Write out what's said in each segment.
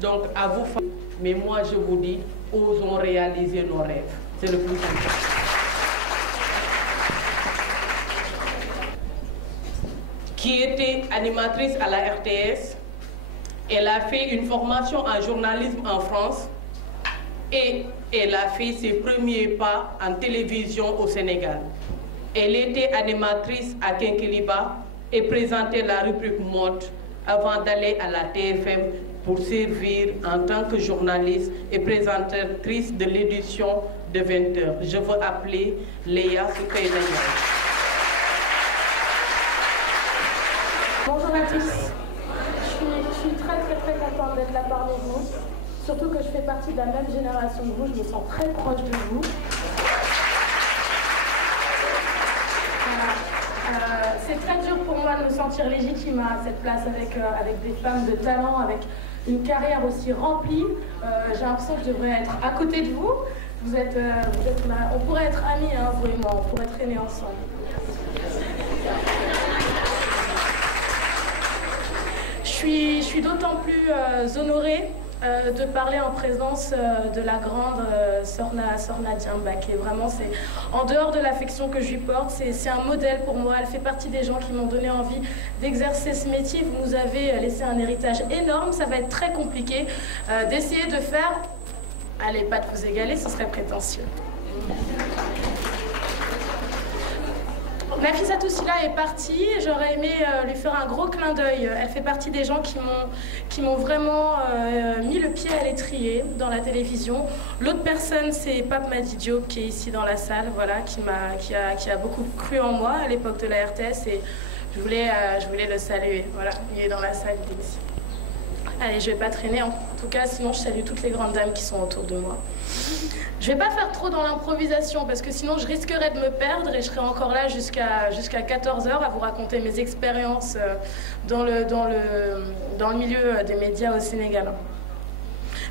Donc à vous, mais moi je vous dis, osons réaliser nos rêves. C'est le plus important. Qui était animatrice à la RTS, elle a fait une formation en journalisme en France et elle a fait ses premiers pas en télévision au Sénégal. Elle était animatrice à Kinkeliba et présentait la rubrique mode avant d'aller à la TFM pour servir en tant que journaliste et présentatrice de l'édition de 20h. Je veux appeler Léa Soukeyna. Bonjour à tous. Je suis très contente d'être là parmi vous. Surtout que je fais partie de la même génération que vous, je me sens très proche de vous. C'est très dur pour moi de me sentir légitime à cette place avec des femmes de talent, avec une carrière aussi remplie. J'ai l'impression que je devrais être à côté de vous. On pourrait être amis, hein, vous et moi, on pourrait traîner ensemble. Je suis d'autant plus honorée de parler en présence de la grande Sorna Diamba, qui est vraiment, en dehors de l'affection que je lui porte, c'est un modèle pour moi. Elle fait partie des gens qui m'ont donné envie d'exercer ce métier. Vous nous avez laissé un héritage énorme, ça va être très compliqué d'essayer de faire, allez, pas de vous égaler, ce serait prétentieux. Nafissatou Sylla est partie, j'aurais aimé lui faire un gros clin d'œil. Elle fait partie des gens qui m'ont vraiment mis le pied à l'étrier dans la télévision. L'autre personne, c'est Pape Madi Diop qui est ici dans la salle, voilà, qui a beaucoup cru en moi à l'époque de la RTS et je voulais le saluer. Voilà, il est dans la salle, il est ici. Allez, je ne vais pas traîner, en tout cas, sinon je salue toutes les grandes dames qui sont autour de moi. Je ne vais pas faire trop dans l'improvisation parce que sinon je risquerais de me perdre et je serai encore là jusqu'à 14h à vous raconter mes expériences dans le milieu des médias au Sénégal.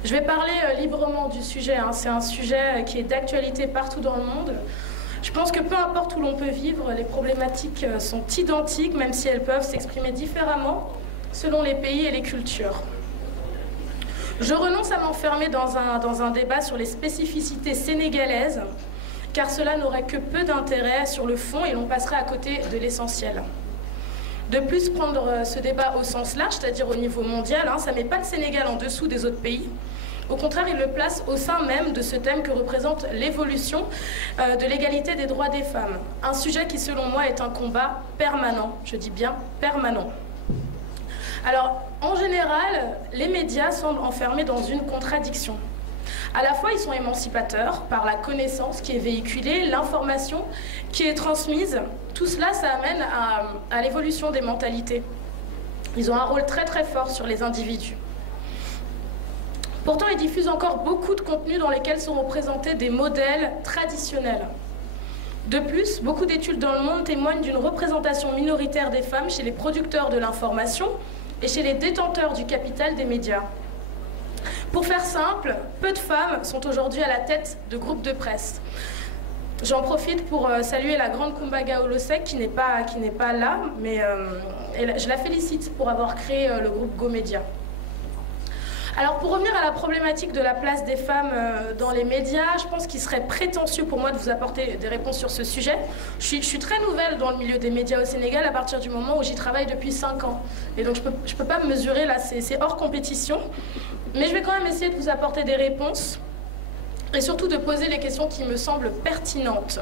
Je vais parler librement du sujet, hein. C'est un sujet qui est d'actualité partout dans le monde. Je pense que peu importe où l'on peut vivre, les problématiques sont identiques, même si elles peuvent s'exprimer différemment selon les pays et les cultures. Je renonce à m'enfermer dans un débat sur les spécificités sénégalaises, car cela n'aurait que peu d'intérêt sur le fond et l'on passerait à côté de l'essentiel. De plus, prendre ce débat au sens large, c'est-à-dire au niveau mondial, hein, ça ne met pas le Sénégal en dessous des autres pays. Au contraire, il le place au sein même de ce thème que représente l'évolution de l'égalité des droits des femmes. Un sujet qui, selon moi, est un combat permanent. Je dis bien permanent. Alors, en général, les médias semblent enfermés dans une contradiction. À la fois, ils sont émancipateurs par la connaissance qui est véhiculée, l'information qui est transmise. Tout cela, ça amène à l'évolution des mentalités. Ils ont un rôle très fort sur les individus. Pourtant, ils diffusent encore beaucoup de contenus dans lesquels sont représentés des modèles traditionnels. De plus, beaucoup d'études dans le monde témoignent d'une représentation minoritaire des femmes chez les producteurs de l'information et chez les détenteurs du capital des médias. Pour faire simple, peu de femmes sont aujourd'hui à la tête de groupes de presse. J'en profite pour saluer la grande Kumbaga Olosek qui n'est pas là, mais je la félicite pour avoir créé le groupe Go Média. Alors pour revenir à la problématique de la place des femmes dans les médias, je pense qu'il serait prétentieux pour moi de vous apporter des réponses sur ce sujet. Je suis très nouvelle dans le milieu des médias au Sénégal à partir du moment où j'y travaille depuis 5 ans. Et donc je peux pas me mesurer là, c'est hors compétition. Mais je vais quand même essayer de vous apporter des réponses et surtout de poser les questions qui me semblent pertinentes.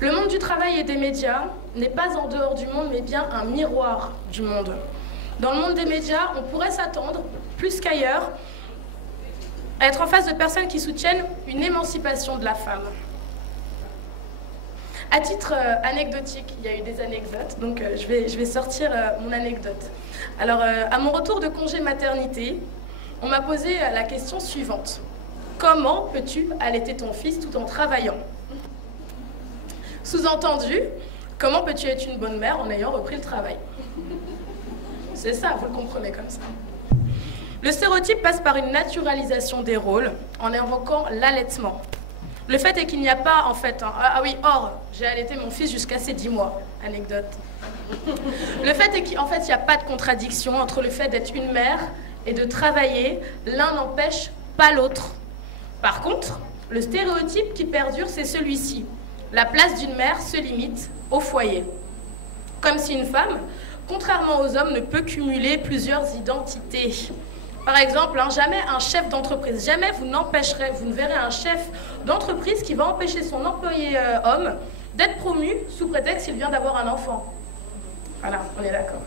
Le monde du travail et des médias n'est pas en dehors du monde, mais bien un miroir du monde. Dans le monde des médias, on pourrait s'attendre, plus qu'ailleurs, à être en face de personnes qui soutiennent une émancipation de la femme. À titre anecdotique, il y a eu des anecdotes, donc je vais sortir mon anecdote. Alors, à mon retour de congé maternité, on m'a posé la question suivante. Comment peux-tu allaiter ton fils tout en travaillant? Sous-entendu, comment peux-tu être une bonne mère en ayant repris le travail? C'est ça, vous le comprenez comme ça. Le stéréotype passe par une naturalisation des rôles en invoquant l'allaitement. Le fait est qu'il n'y a pas, en fait... Ah oui, or, j'ai allaité mon fils jusqu'à ses 10 mois. Anecdote. Le fait est qu'en fait, il n'y a pas de contradiction entre le fait d'être une mère et de travailler, l'un n'empêche pas l'autre. Par contre, le stéréotype qui perdure, c'est celui-ci. La place d'une mère se limite au foyer. Comme si une femme, contrairement aux hommes, ne peut cumuler plusieurs identités. Par exemple, jamais un chef d'entreprise, jamais vous ne verrez un chef d'entreprise qui va empêcher son employé homme d'être promu sous prétexte qu'il vient d'avoir un enfant. Voilà, on est d'accord.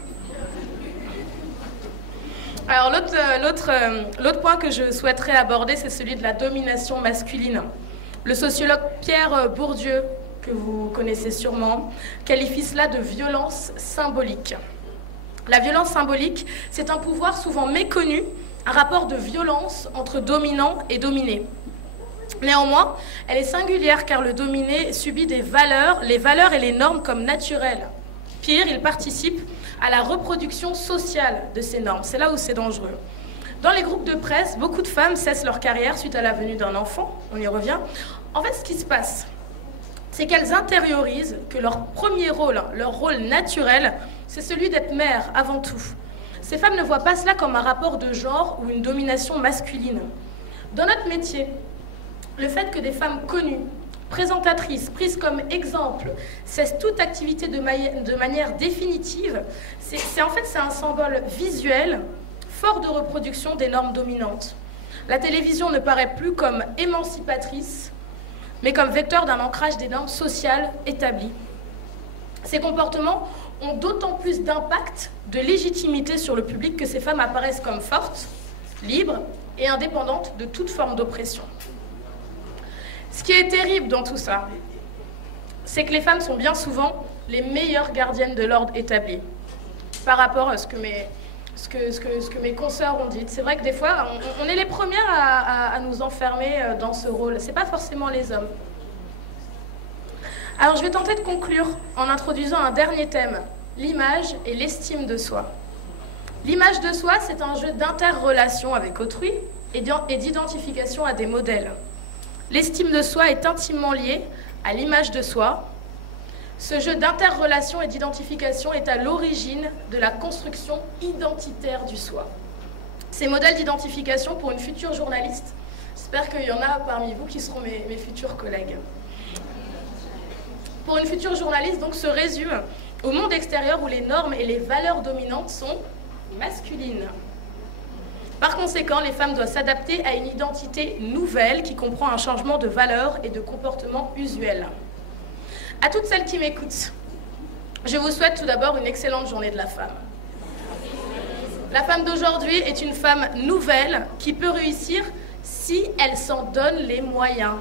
Alors l'autre point que je souhaiterais aborder, c'est celui de la domination masculine. Le sociologue Pierre Bourdieu, que vous connaissez sûrement, qualifie cela de violence symbolique. La violence symbolique, c'est un pouvoir souvent méconnu, un rapport de violence entre dominant et dominé. Néanmoins, elle est singulière car le dominé subit les valeurs et les normes comme naturelles. Pire, il participe à la reproduction sociale de ces normes. C'est là où c'est dangereux. Dans les groupes de presse, beaucoup de femmes cessent leur carrière suite à la venue d'un enfant. On y revient. En fait, ce qui se passe, c'est qu'elles intériorisent que leur premier rôle, leur rôle naturel, c'est celui d'être mère avant tout. Ces femmes ne voient pas cela comme un rapport de genre ou une domination masculine. Dans notre métier, le fait que des femmes connues, présentatrices, prises comme exemple, cessent toute activité de manière définitive, c'est un symbole visuel fort de reproduction des normes dominantes. La télévision ne paraît plus comme émancipatrice, mais comme vecteur d'un ancrage des normes sociales établies. Ces comportements ont d'autant plus d'impact, de légitimité sur le public que ces femmes apparaissent comme fortes, libres et indépendantes de toute forme d'oppression. Ce qui est terrible dans tout ça, c'est que les femmes sont bien souvent les meilleures gardiennes de l'ordre établi par rapport à ce que mes consoeurs ont dit. C'est vrai que des fois, on est les premières à nous enfermer dans ce rôle. Ce n'est pas forcément les hommes. Alors je vais tenter de conclure en introduisant un dernier thème, l'image et l'estime de soi. L'image de soi, c'est un jeu d'interrelation avec autrui et d'identification à des modèles. L'estime de soi est intimement liée à l'image de soi. Ce jeu d'interrelation et d'identification est à l'origine de la construction identitaire du soi. Ces modèles d'identification pour une future journaliste, j'espère qu'il y en a parmi vous qui seront mes futurs collègues. Pour une future journaliste, donc, se résume au monde extérieur où les normes et les valeurs dominantes sont masculines. Par conséquent, les femmes doivent s'adapter à une identité nouvelle qui comprend un changement de valeurs et de comportements usuels. À toutes celles qui m'écoutent, je vous souhaite tout d'abord une excellente journée de la femme. La femme d'aujourd'hui est une femme nouvelle qui peut réussir si elle s'en donne les moyens.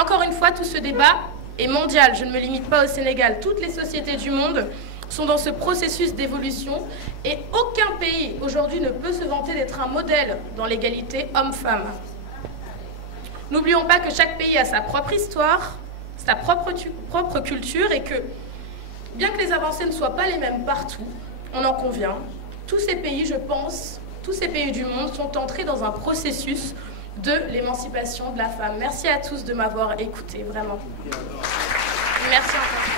Encore une fois, tout ce débat est mondial. Je ne me limite pas au Sénégal. Toutes les sociétés du monde sont dans ce processus d'évolution et aucun pays aujourd'hui ne peut se vanter d'être un modèle dans l'égalité homme-femme. N'oublions pas que chaque pays a sa propre histoire, sa propre culture et que, bien que les avancées ne soient pas les mêmes partout, on en convient, tous ces pays, je pense, tous ces pays du monde sont entrés dans un processus de l'émancipation de la femme. Merci à tous de m'avoir écouté, vraiment. Merci encore.